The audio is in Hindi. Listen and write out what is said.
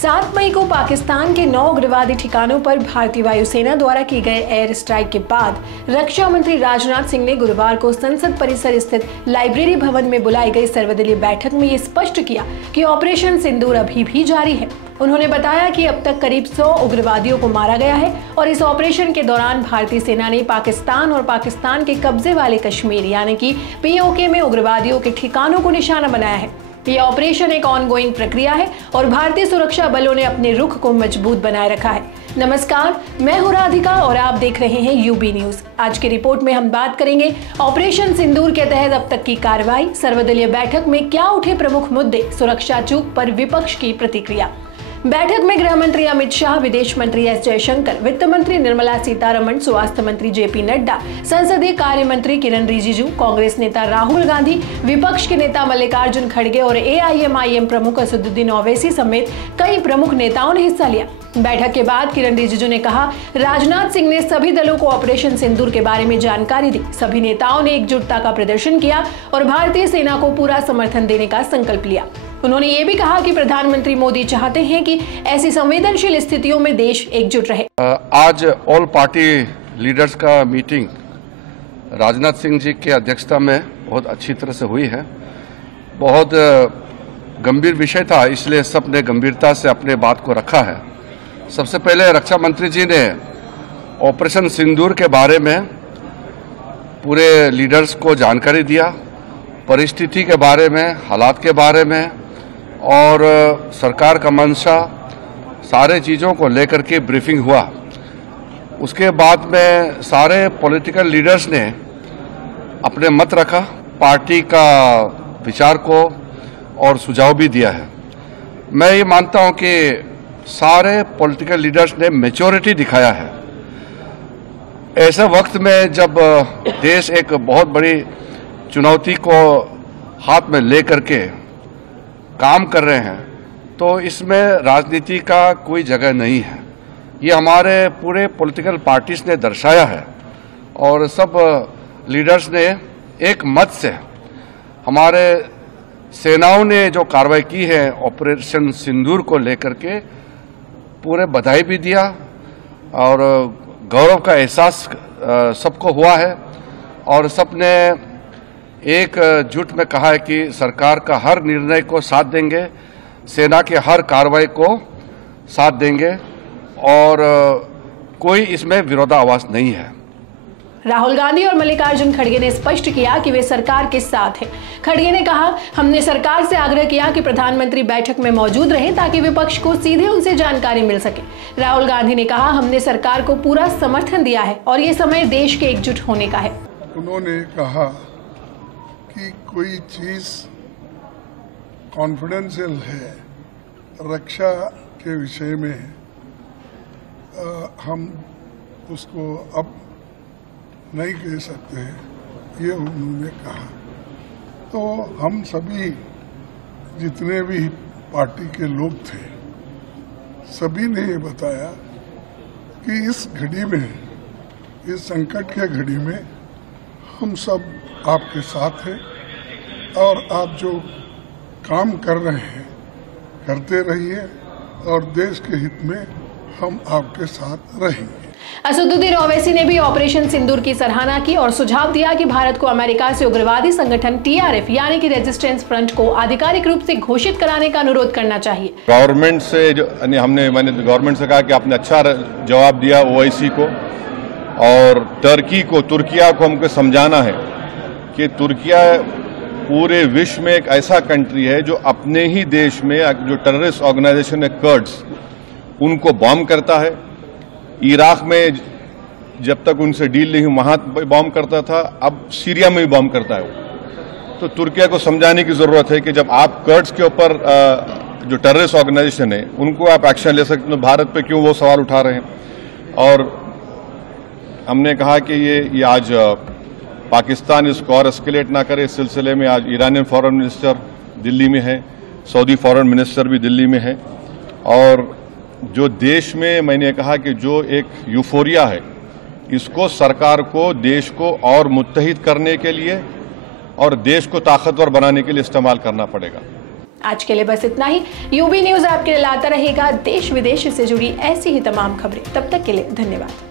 7 मई को पाकिस्तान के 9 उग्रवादी ठिकानों पर भारतीय वायुसेना द्वारा की गए एयर स्ट्राइक के बाद रक्षा मंत्री राजनाथ सिंह ने गुरुवार को संसद परिसर स्थित लाइब्रेरी भवन में बुलाई गई सर्वदलीय बैठक में ये स्पष्ट किया कि ऑपरेशन सिंदूर अभी भी जारी है। उन्होंने बताया कि अब तक करीब 100 उग्रवादियों को मारा गया है और इस ऑपरेशन के दौरान भारतीय सेना ने पाकिस्तान और पाकिस्तान के कब्जे वाले कश्मीर यानी कि POK में उग्रवादियों के ठिकानों को निशाना बनाया है। यह ऑपरेशन एक ऑनगोइंग प्रक्रिया है और भारतीय सुरक्षा बलों ने अपने रुख को मजबूत बनाए रखा है। नमस्कार, मैं हूं राधिका और आप देख रहे हैं UB न्यूज। आज की रिपोर्ट में हम बात करेंगे ऑपरेशन सिंदूर के तहत अब तक की कार्रवाई, सर्वदलीय बैठक में क्या उठे प्रमुख मुद्दे, सुरक्षा चूक पर विपक्ष की प्रतिक्रिया। बैठक में गृह मंत्री अमित शाह, विदेश मंत्री S जयशंकर, वित्त मंत्री निर्मला सीतारमण, स्वास्थ्य मंत्री JP नड्डा, संसदीय कार्य मंत्री किरण रिजिजू, कांग्रेस नेता राहुल गांधी, विपक्ष के नेता मल्लिकार्जुन खड़गे और AIMIM प्रमुख असदुद्दीन ओवैसी समेत कई प्रमुख नेताओं ने हिस्सा लिया। बैठक के बाद किरण रिजिजू ने कहा, राजनाथ सिंह ने सभी दलों को ऑपरेशन सिंदूर के बारे में जानकारी दी। सभी नेताओं ने एकजुटता का प्रदर्शन किया और भारतीय सेना को पूरा समर्थन देने का संकल्प लिया। उन्होंने ये भी कहा कि प्रधानमंत्री मोदी चाहते हैं कि ऐसी संवेदनशील स्थितियों में देश एकजुट रहे। आज ऑल पार्टी लीडर्स का मीटिंग राजनाथ सिंह जी की अध्यक्षता में बहुत अच्छी तरह से हुई है। बहुत गंभीर विषय था, इसलिए सबने गंभीरता से अपने बात को रखा है। सबसे पहले रक्षा मंत्री जी ने ऑपरेशन सिंदूर के बारे में पूरे लीडर्स को जानकारी दिया, परिस्थिति के बारे में, हालात के बारे में और सरकार का मंशा, सारे चीज़ों को लेकर के ब्रीफिंग हुआ। उसके बाद में सारे पॉलिटिकल लीडर्स ने अपने मत रखा, पार्टी का विचार को और सुझाव भी दिया है। मैं ये मानता हूँ कि सारे पॉलिटिकल लीडर्स ने मैच्योरिटी दिखाया है। ऐसे वक्त में जब देश एक बहुत बड़ी चुनौती को हाथ में ले करके काम कर रहे हैं, तो इसमें राजनीति का कोई जगह नहीं है। ये हमारे पूरे पॉलिटिकल पार्टीज ने दर्शाया है और सब लीडर्स ने एक मत से हमारे सेनाओं ने जो कार्रवाई की है ऑपरेशन सिंदूर को लेकर के पूरे बधाई भी दिया और गौरव का एहसास सबको हुआ है और सबने एक जुट में कहा है कि सरकार का हर निर्णय को साथ देंगे, सेना के हर कार्रवाई को साथ देंगे और कोई इसमें विरोधाभास नहीं है। राहुल गांधी और मल्लिकार्जुन खड़गे ने स्पष्ट किया कि वे सरकार के साथ हैं। खड़गे ने कहा, हमने सरकार से आग्रह किया कि प्रधानमंत्री बैठक में मौजूद रहें ताकि विपक्ष को सीधे उनसे जानकारी मिल सके। राहुल गांधी ने कहा, हमने सरकार को पूरा समर्थन दिया है और ये समय देश के एकजुट होने का है। उन्होंने कहा कि कोई चीज कॉन्फिडेंशियल है रक्षा के विषय में, हम उसको अब नहीं कह सकते हैं, ये उन्होंने कहा। तो हम सभी जितने भी पार्टी के लोग थे, सभी ने ये बताया कि इस घड़ी में, इस संकट के घड़ी में हम सब आपके साथ हैं और आप जो काम कर रहे हैं करते रहिए और देश के हित में हम आपके साथ रहेंगे। असदुद्दीन ओवैसी ने भी ऑपरेशन सिंदूर की सराहना की और सुझाव दिया कि भारत को अमेरिका से उग्रवादी संगठन TRF यानी कि रेजिस्टेंस फ्रंट को आधिकारिक रूप से घोषित कराने का अनुरोध करना चाहिए। गवर्नमेंट से मैंने गवर्नमेंट से कहा कि आपने अच्छा जवाब दिया OIC को और तुर्किया को हमको समझाना है कि तुर्किया पूरे विश्व में एक ऐसा कंट्री है जो अपने ही देश में जो टेररिस्ट ऑर्गेनाइजेशन है कर्ड्स, उनको बॉम्ब करता है। इराक में जब तक उनसे डील नहीं वहां बॉम्ब करता था, अब सीरिया में भी बॉम्ब करता है। तो तुर्किया को समझाने की जरूरत है कि जब आप कर्ड्स के ऊपर जो टेररिस्ट ऑर्गेनाइजेशन है उनको आप एक्शन ले सकते, तो भारत पे क्यों वो सवाल उठा रहे हैं। और हमने कहा कि ये आज पाकिस्तान इसको और एस्केलेट ना करे। इस सिलसिले में आज ईरानियन फॉरेन मिनिस्टर दिल्ली में है, सऊदी फॉरेन मिनिस्टर भी दिल्ली में है और जो देश में मैंने कहा कि जो एक यूफोरिया है, इसको सरकार को देश को और मुत्तहिद करने के लिए और देश को ताकतवर बनाने के लिए इस्तेमाल करना पड़ेगा। आज के लिए बस इतना ही। यूबी न्यूज आपके लिए लाता रहेगा देश विदेश से जुड़ी ऐसी ही तमाम खबरें। तब तक के लिए धन्यवाद।